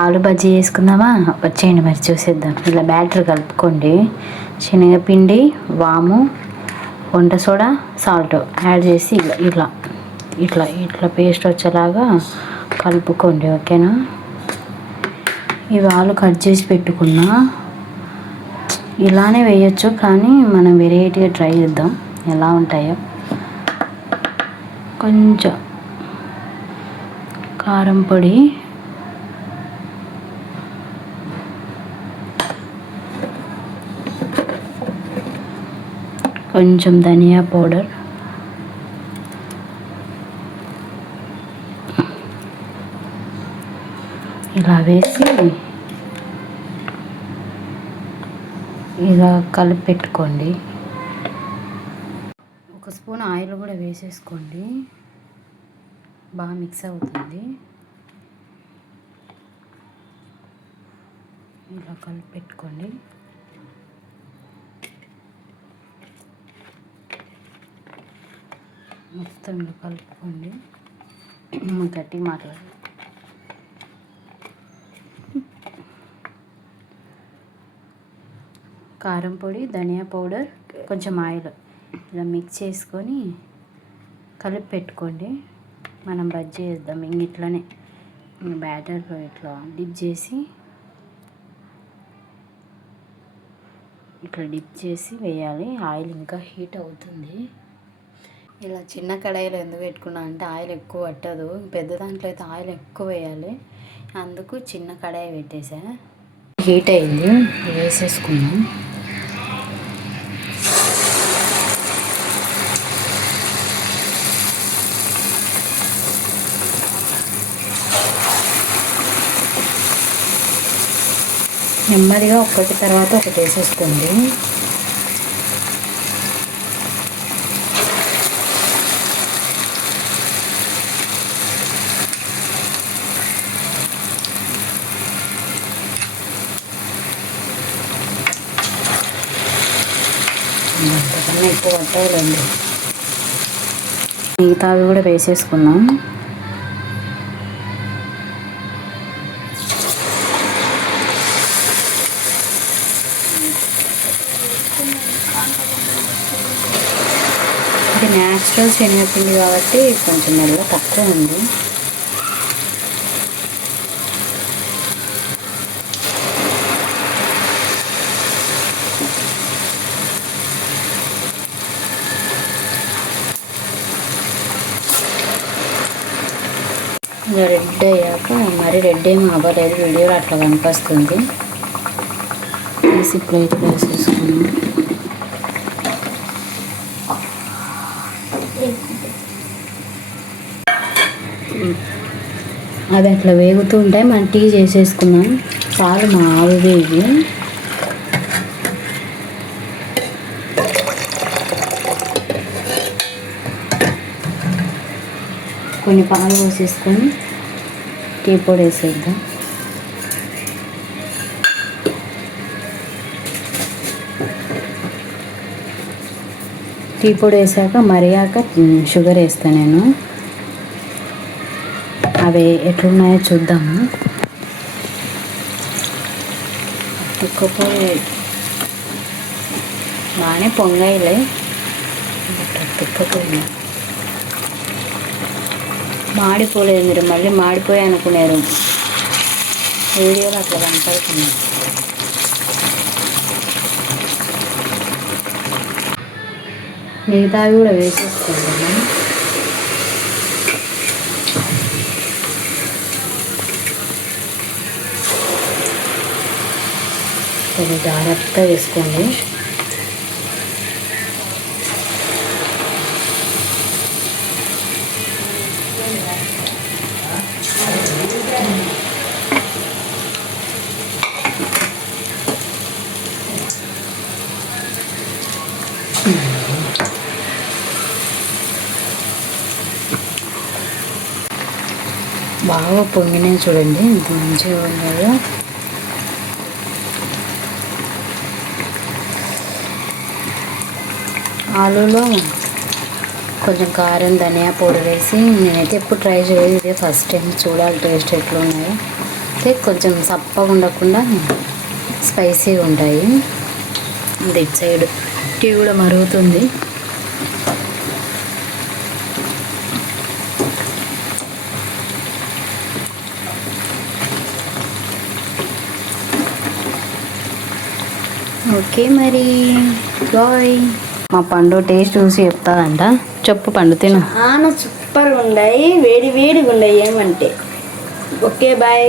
ఆలు బజ్జీ చేసుకుందామా? వచ్చేయండి మరి చూసేద్దాం. ఇలా బ్యాటర్ కలుపుకోండి. శనగపిండి, వాము, వంట సోడా, సాల్ట్ యాడ్ చేసి ఇలా ఇట్లా ఇట్లా పేస్ట్ వచ్చేలాగా కలుపుకోండి. ఓకేనా? ఇవి ఆలు కట్ చేసి పెట్టుకున్నా. ఇలానే వేయచ్చు, కానీ మనం వెరైటీగా ట్రై చేద్దాం ఎలా ఉంటాయో. కొంచెం కారం పొడి, కొంచెం ధనియా పౌడర్, ఇలా వేసి ఇలా కలిపి పెట్టుకోండి. ఒక స్పూన్ ఆయిల్ కూడా వేసేసుకోండి, బాగా మిక్స్ అవుతుంది. ఇలా కలిపి పెట్టుకోండి. మొత్తం ఇలా కలుపుకోండి. గట్టిగా మాట్లాడండి. కారం పొడి, ధనియా పౌడర్, కొంచెం ఆయిల్ ఇలా మిక్స్ చేసుకొని కలిపి పెట్టుకోండి. మనం బజ్జీ వేద్దాం. ఇట్లనే బ్యాటర్లో ఇట్లా డిప్ చేసి ఇట్లా డిప్ చేసి వేయాలి. ఆయిల్ ఇంకా హీట్ అవుతుంది. ఇలా చిన్న కడాయిలో ఎందుకు పెట్టుకున్నా అంటే ఆయిల్ ఎక్కువ పట్టదు. పెద్ద దాంట్లో అయితే ఆయిల్ ఎక్కువ వేయాలి, అందుకు చిన్న కడాయి పెట్టేసా. హీట్ అయింది, వేసేసుకున్నాం. నెమ్మదిగా ఒకటి తర్వాత ఒకటి వేసేసుకోండి. అంతకన్నా ఎక్కువ పట్టాలండి. మిగతావి కూడా వేసేసుకున్నాం. ఇది న్యాచురల్ శనగపిండి కాబట్టి కొంచెం మెల్ల తక్కువ ఉంది. ఇలా రెడ్ అయ్యాక, మరి రెడ్ ఏమి అవ్వలేదు, వీడియోలో అట్లా కనిపిస్తుంది. తీసి ప్లేట్ వేసేసుకున్నాం. అది అట్లా వేగుతూ ఉంటాయి. మనం టీ చేసేసుకున్నాం. చాలు మా ఆవు వేగి. కొన్ని పాలు పోసేసుకొని టీ పొడి వేసేద్దాం. టీ పొడి వేసాక మరిగాక షుగర్ వేస్తాను నేను. అవి ఎట్లున్నాయో చూద్దాము. తిక్కపోయి బాగానే పొంగాయిలే, తిక్కపోయి మాడిపోలేదు. మీరు మళ్ళీ మాడిపోయి అనుకున్నారు, వీడియోలో అట్లా కనపడుతుంది. మిగతావి కూడా వేసేసుకుంటాము. కొంచెం జాగ్రత్తగా వేసుకోండి. బాగా పొంగినాయి చూడండి, ఎంత మంచిగా ఉన్నాయో. ఆలూలో కొంచెం కారం, ధనియా పౌడర్ వేసి, నేనైతే ఎప్పుడు ట్రై చేయలేదు, ఇదే ఫస్ట్ టైం. చూడాలి టేస్ట్ ఎట్లా ఉన్నాయో. అయితే కొంచెం సప్పగా ఉండకుండా స్పైసీగా ఉంటాయి. ఇటు సైడ్ టీ కూడా మరుగుతుంది. ఓకే మరి బాయ్. మా పండు టేస్ట్ చూసి చెప్తాదంట. చెప్పు పండు, తిను. సూపర్ ఉన్నాయి, వేడి వేడిగా ఉన్నాయి ఏమంటే. Okay bye.